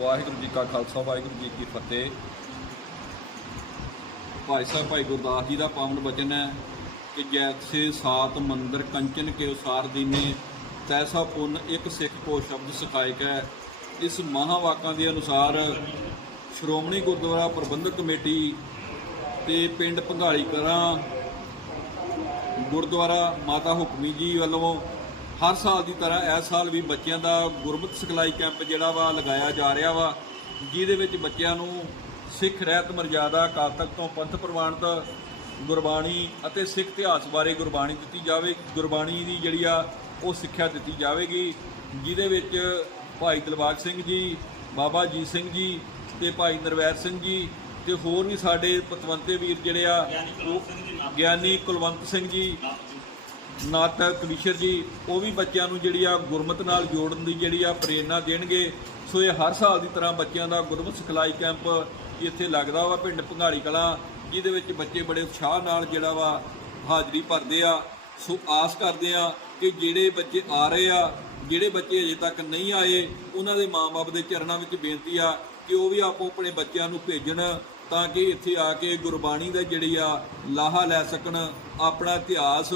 ਵਾਹਿਗੁਰੂ ਜੀ ਕਾ ਖਾਲਸਾ, ਵਾਹਿਗੁਰੂ ਜੀ ਕੀ ਫਤਿਹ। ਭਾਈ ਸਾਹਿਬ, ਭਾਈ ਗੁਰਦਾਸ ਜੀ ਦਾ ਪਾਵਨ ਬਚਨ ਹੈ ਕਿ ਜੈਸੇ ਸਾਤ ਮੰਦਰ ਕੰਚਨ ਕੇ ਉਸਾਰ ਦੀਨੇ, ਤੈਸਾ ਪੁੰਨ ਇੱਕ ਸਿੱਖ ਕੋ ਸ਼ਬਦ ਸਿਖਾਇਕ ਹੈ। ਇਸ ਮਹਾਵਾਕਾਂ ਦੇ ਅਨੁਸਾਰ ਸ਼੍ਰੋਮਣੀ ਗੁਰਦੁਆਰਾ ਪ੍ਰਬੰਧਕ ਕਮੇਟੀ ਤੇ ਪਿੰਡ ਭੰਗਾਲੀ ਕਰਾਂ ਗੁਰਦੁਆਰਾ ਮਾਤਾ ਹੁਕਮੀ ਜੀ ਵੱਲੋਂ ਹਰ ਸਾਲ ਦੀ ਤਰ੍ਹਾਂ ਇਸ ਸਾਲ ਵੀ ਬੱਚਿਆਂ ਦਾ ਗੁਰਮਤਿ ਸਿਖਲਾਈ ਕੈਂਪ ਜਿਹੜਾ ਵਾ ਲਗਾਇਆ ਜਾ ਰਿਹਾ ਵਾ ਜਿਹਦੇ ਵਿੱਚ ਬੱਚਿਆਂ ਨੂੰ ਸਿੱਖ ਰਹਿਤ ਮਰਜ਼ਾਦਾ ਤਖਤ ਤੋਂ ਪੰਥ ਪ੍ਰਵਾਨਿਤ ਗੁਰਬਾਣੀ ਅਤੇ ਸਿੱਖ ਇਤਿਹਾਸ ਬਾਰੇ ਗੁਰਬਾਣੀ ਦਿੱਤੀ ਜਾਵੇ ਗੁਰਬਾਣੀ ਦੀ ਜਿਹੜੀ ਆ ਉਹ ਸਿੱਖਿਆ ਦਿੱਤੀ ਜਾਵੇਗੀ ਜਿਹਦੇ ਵਿੱਚ ਭਾਈ ਦਿਲਬਾਗ ਸਿੰਘ ਜੀ ਬਾਬਾ ਜੀਤ ਸਿੰਘ ਜੀ ਤੇ ਭਾਈ ਨਰਵੈਰ ਸਿੰਘ ਜੀ ਤੇ ਹੋਰ ਵੀ ਸਾਡੇ ਪਤਵੰਤੇ ਵੀਰ ਜਿਹੜੇ ਆ ਗਿਆਨੀ ਕੁਲਵੰਤ ਸਿੰਘ ਜੀ ਨਾਟਕ ਕਵੀਸ਼ਰ ਜੀ, ਉਹ ਵੀ ਬੱਚਿਆਂ ਨੂੰ ਜਿਹੜੀ ਆ ਗੁਰਮਤ ਨਾਲ ਜੋੜਨ ਦੀ ਜਿਹੜੀ ਆ ਪ੍ਰੇਰਣਾ ਦੇਣਗੇ। ਸੋ ਇਹ ਹਰ ਸਾਲ ਦੀ ਤਰ੍ਹਾਂ ਬੱਚਿਆਂ ਦਾ ਗੁਰਮਤ ਸਿਖਲਾਈ ਕੈਂਪ ਇੱਥੇ ਲੱਗਦਾ ਵਾ ਪਿੰਡ ਭੰਗਾਲੀ ਕਲਾਂ, ਜਿਹਦੇ ਵਿੱਚ ਬੱਚੇ ਬੜੇ ਉਤਸ਼ਾਹ ਨਾਲ ਜਿਹੜਾ ਵਾ ਹਾਜ਼ਰੀ ਭਰਦੇ ਆ। ਸੋ ਆਸ ਕਰਦੇ ਆ ਕਿ ਜਿਹੜੇ ਬੱਚੇ ਆ ਰਹੇ ਆ, ਜਿਹੜੇ ਬੱਚੇ ਅਜੇ ਤੱਕ ਨਹੀਂ ਆਏ, ਉਹਨਾਂ ਦੇ ਮਾਪੇ ਦੇ ਚਰਨਾਂ ਵਿੱਚ ਬੇਨਤੀ ਆ ਕਿ ਉਹ ਵੀ ਆਪੋ ਆਪਣੇ ਬੱਚਿਆਂ ਨੂੰ ਭੇਜਣ, ਤਾਂ ਕਿ ਇੱਥੇ ਆ ਕੇ ਗੁਰਬਾਣੀ ਦਾ ਜਿਹੜੀ ਆ ਲਾਹਾ ਲੈ ਸਕਣ, ਆਪਣਾ ਇਤਿਹਾਸ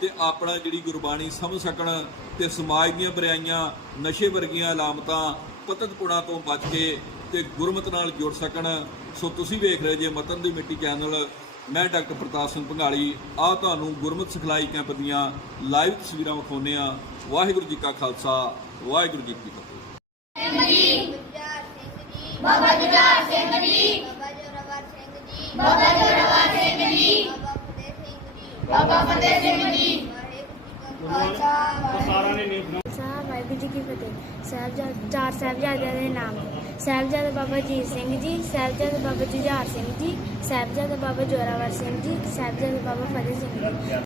ਤੇ ਆਪਣਾ ਜਿਹੜੀ ਗੁਰਬਾਣੀ ਸਮਝ ਸਕਣ ਤੇ ਸਮਾਜ ਦੀਆਂ ਬੁਰਾਈਆਂ, ਨਸ਼ੇ ਵਰਗੀਆਂ ਅਲਾਮਤਾਂ ਪਤਤ ਤੋਂ ਬਚ ਕੇ ਤੇ ਗੁਰਮਤ ਨਾਲ ਜੁੜ ਸਕਣ। ਸੋ ਤੁਸੀਂ ਵੇਖ ਰਹੇ ਜੇ ਮਤਨ ਦੀ ਮਿੱਟੀ ਚੈਨਲ, ਮੈਂ ਡਾਕਟਰ ਪ੍ਰਤਾਪ ਸਿੰਘ ਭੰਗਾਲੀ ਆ ਤੁਹਾਨੂੰ ਗੁਰਮਤ ਸਿਖਲਾਈ ਕੈਂਪ ਦੀਆਂ ਲਾਈਵ ਤਸਵੀਰਾਂ ਵਿਖਾਉਂਦੇ ਆ ਵਾਹਿਗੁਰੂ ਜੀ ਕਾ ਖਾਲਸਾ, ਵਾਹਿਗੁਰੂ ਜੀ ਕੀ ਫਤਿਹ। ਬਾਬਾ ਜੁਝਾਰ ਸਿੰਘ ਜੀ, ਬਾਬਾ ਜੋਰਾਵਰ ਸਿੰਘ ਜੀ, ਬਾਬਾ ਜੋਰਾਵਰ ਸਿੰਘ ਜੀ ਬਾਬਾ ਫਤਿਹ ਸਿੰਘ ਜੀ। ਜੀ ਜੀ ਨੇ ਨੀਂਦ ਸਾਹਿਬ ਵਾਹਿਗੁਰੂ ਜੀ ਕੀ ਫਤਿਹ। ਸਾਹਿਬਜ਼ਾਦੇ ਚਾਰ ਸਾਹਿਬਜ਼ਾਦਿਆਂ ਦੇ ਨਾਮ। ਸਾਹਿਬਜ਼ਾਦਾ ਬਾਬਾ ਜੀਤ ਸਿੰਘ ਜੀ ਸਾਹਿਬਜ਼ਾਦਾ ਬਾਬਾ ਜੁਝਾਰ ਸਿੰਘ ਜੀ ਸਾਹਿਬਜ਼ਾਦਾ ਬਾਬਾ ਜੋਰਾਵਰ ਸਿੰਘ ਜੀ ਸਾਹਿਬਜ਼ਾਦਾ ਬਾਬਾ ਫਤਿਹ ਸਿੰਘ ਜੀ।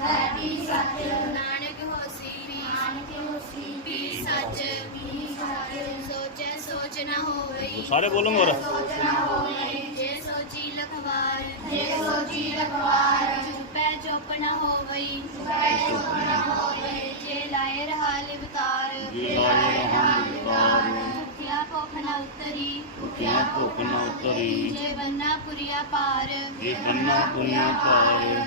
ਹੈ ਵੀ ਸੱਚ। ਨਾਨਕ ਹੋਸੀ ਵੀ ਨਾਨਕ ਹੋਸੀ ਵੀ ਸੱਚ। ਵੀ ਸੱਚ। ਸੋਚੈ ਸੋਚ ਨਾ ਹੋਵੇ। ਸਾਰੇ ਬੋਲੋ ਮੋਰ ਸੋਚ ਨਾ ਹੋਵੇ। ਜੇ ਸੋਚੀ ਲਖਵਾਰ। ਜੇ ਸੋਚੀ ਲਖਵਾਰ। ਚੁਪੈ ਚੁੱਪ ਨਾ ਹੋਵੇ। ਚੁਪੈ ਚੁੱਪ ਨਾ ਹੋਵੇ। ਜੇ ਲਾਏ ਰਹਾ ਲਿਵਤਾਰ ਜੇ ਲਾਏ ਰਹਾ ਲਿਵਤਾਰ। ਭੁਖਿਆ ਭੁੱਖ ਨਾ ਉਤਰੀ। ਭੁਖਿਆ ਭੁੱਖ ਨਾ ਉਤਰੀ। ਜੇ ਬੰਨਾ ਪੁਰੀਆ ਪਾਰ। ਜੇ ਬੰਨਾ ਪੁਰੀਆ ਪਾਰ।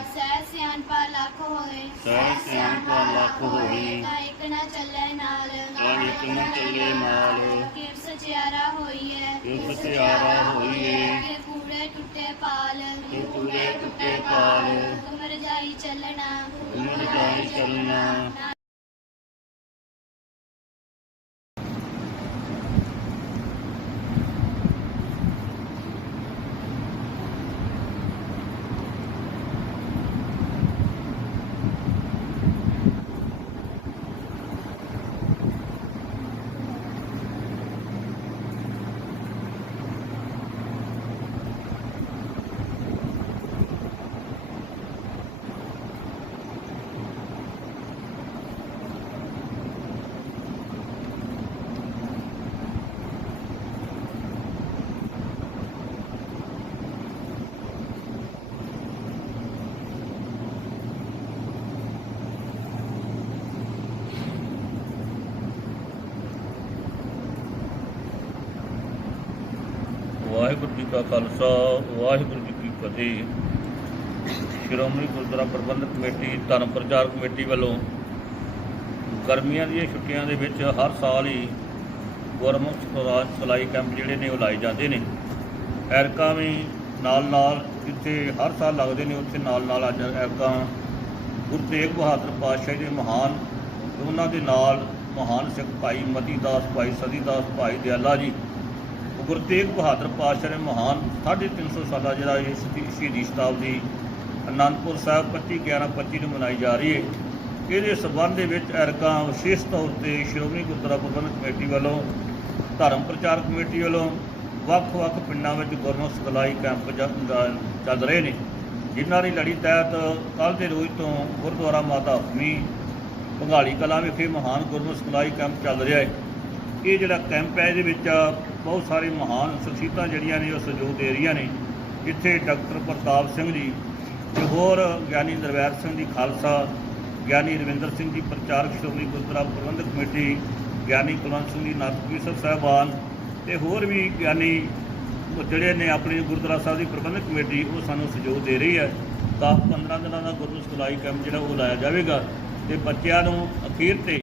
ਹੋਏ ਸਹਿ ਸਿਆਣਪਾ ਲੱਖ ਹੋਏ। ਤਾਂ ਇੱਕ ਨਾ ਚੱਲੇ ਨਾਲ ਤਾਂ ਇੱਕ ਨਾ ਚੱਲੇ ਨਾਲ। ਕਿਰ ਸਚਿਆਰਾ ਹੋਈਐ ਕਿਰ ਸਚਿਆਰਾ ਹੋਈਐ। ਕਿ ਕੂੜੇ ਟੁੱਟੇ ਪਾਲ ਕਿ ਕੂੜੇ ਟੁੱਟੇ ਪਾਲ। ਤੁਮਰ ਜਾਈ ਚੱਲਣਾ ਤੁਮਰ ਜਾਈ ਚੱਲਣਾ। ਵਾਹਿਗੁਰੂ ਜੀ ਕਾ ਖਾਲਸਾ, ਵਾਹਿਗੁਰੂ ਜੀ ਕੀ ਫਤਿਹ। ਸ਼੍ਰੋਮਣੀ ਗੁਰਦੁਆਰਾ ਪ੍ਰਬੰਧਕ ਕਮੇਟੀ, ਧਰਮ ਪ੍ਰਚਾਰ ਕਮੇਟੀ ਵੱਲੋਂ ਗਰਮੀਆਂ ਦੀਆਂ ਛੁੱਟੀਆਂ ਦੇ ਵਿੱਚ ਹਰ ਸਾਲ ਹੀ ਗੁਰਮੁਖ ਸਵਰਾਜ ਸਲਾਈ ਕੈਂਪ ਜਿਹੜੇ ਨੇ ਉਹ ਲਾਏ ਜਾਂਦੇ ਨੇ। ਐਰਕਾਂ ਵੀ ਨਾਲ ਨਾਲ ਜਿੱਥੇ ਹਰ ਸਾਲ ਲੱਗਦੇ ਨੇ, ਉੱਥੇ ਨਾਲ ਨਾਲ ਅੱਜ ਐਰਕਾਂ ਗੁਰੂ ਤੇਗ ਬਹਾਦਰ ਪਾਤਸ਼ਾਹ ਜੀ ਮਹਾਨ, ਉਹਨਾਂ ਦੇ ਨਾਲ ਮਹਾਨ ਸਿੱਖ ਭਾਈ ਮਤੀ ਦਾਸ ਭਾਈ ਸਦੀ ਦਾਸ ਭਾਈ ਦਿਆਲਾ ਜੀ ਗੁਰੂ ਤੇਗ ਬਹਾਦਰ ਪਾਤਸ਼ਾਹ ਨੇ ਮਹਾਨ 350 ਸਾਲਾ ਜਿਹੜਾ ਇਹ ਸ਼ਹੀ- ਸ਼ਹੀਦੀ ਸ਼ਤਾਬਦੀ ਅਨੰਦਪੁਰ ਸਾਹਿਬ 25 11 25 ਨੂੰ ਮਨਾਈ ਜਾ ਰਹੀ ਹੈ। ਇਹਦੇ ਸਬੰਧ ਦੇ ਵਿੱਚ ਐਰਕਾ ਵਿਸ਼ੇਸ਼ ਤੌਰ ਤੇ ਸ਼੍ਰੋਮਣੀ ਗੁਰਦੁਆਰਾ ਪ੍ਰਬੰਧਕ ਕਮੇਟੀ ਵੱਲੋਂ, ਧਰਮ ਪ੍ਰਚਾਰ ਕਮੇਟੀ ਵੱਲੋਂ ਵੱਖ-ਵੱਖ ਪਿੰਡਾਂ ਵਿੱਚ ਗੁਰਮਤਿ ਸਿਖਲਾਈ ਕੈਂਪ ਚੱਲ ਰਹੇ ਨੇ। ਜਿਨ੍ਹਾਂ ਦੀ ਲੜੀ ਤਹਿਤ ਕੱਲ੍ਹ ਦੇ ਰੋਜ਼ ਤੋਂ ਗੁਰਦੁਆਰਾ ਮਾਤਾ ਹੁਕਮੀ ਭੰਗਾਲੀ ਕਲਾਂ ਵਿਖੇ ਮਹਾਨ ਗੁਰਮਤਿ ਸਿਖਲਾਈ ਕੈਂਪ ਚੱਲ ਰਿਹਾ ਹੈ। ਇਹ ਜਿਹੜਾ ਕੈਂਪ ਹੈ, ਇਹਦੇ ਵਿੱਚ ਬਹੁਤ ਸਾਰੇ ਮਹਾਨ ਸ਼ਖਸੀਅਤਾਂ ਜਿਹੜੀਆਂ ਨੇ ਉਹ ਸਹਿਯੋਗ ਦੇ ਰਹੀਆਂ ਨੇ। ਇੱਥੇ ਡਾਕਟਰ ਪ੍ਰਤਾਪ ਸਿੰਘ ਜੀ, ਤੇ ਹੋਰ ਗਿਆਨੀ ਨਰਵੈਰ ਸਿੰਘ ਜੀ ਖਾਲਸਾ, ਗਿਆਨੀ ਰਵਿੰਦਰ ਸਿੰਘ ਜੀ ਪ੍ਰਚਾਰਕ ਸ਼੍ਰੋਮਣੀ ਗੁਰਦੁਆਰਾ ਪ੍ਰਬੰਧਕ ਕਮੇਟੀ, ਗਿਆਨੀ ਕੁਲਵੰਤ ਸਿੰਘ ਜੀ ਨਾਥਪੀਸਰ ਸਾਹਿਬਾਨ, ਤੇ ਹੋਰ ਵੀ ਗਿਆਨੀ ਉਹ ਜਿਹੜੇ ਨੇ ਆਪਣੀ ਗੁਰਦੁਆਰਾ ਸਾਹਿਬ ਦੀ ਪ੍ਰਬੰਧਕ ਕਮੇਟੀ, ਉਹ ਸਾਨੂੰ ਸਹਿਯੋਗ ਦੇ ਰਹੀ ਹੈ। ਤਾਂ 15 ਦਿਨਾਂ ਦਾ ਗੁਰਮਤਿ ਸਿਖਲਾਈ ਕੈਂਪ ਜਿਹੜਾ ਉਹ ਲਾਇਆ ਜਾਵੇਗਾ, ਤੇ ਬੱਚਿਆਂ ਨੂੰ ਅਖੀਰ ਤੇ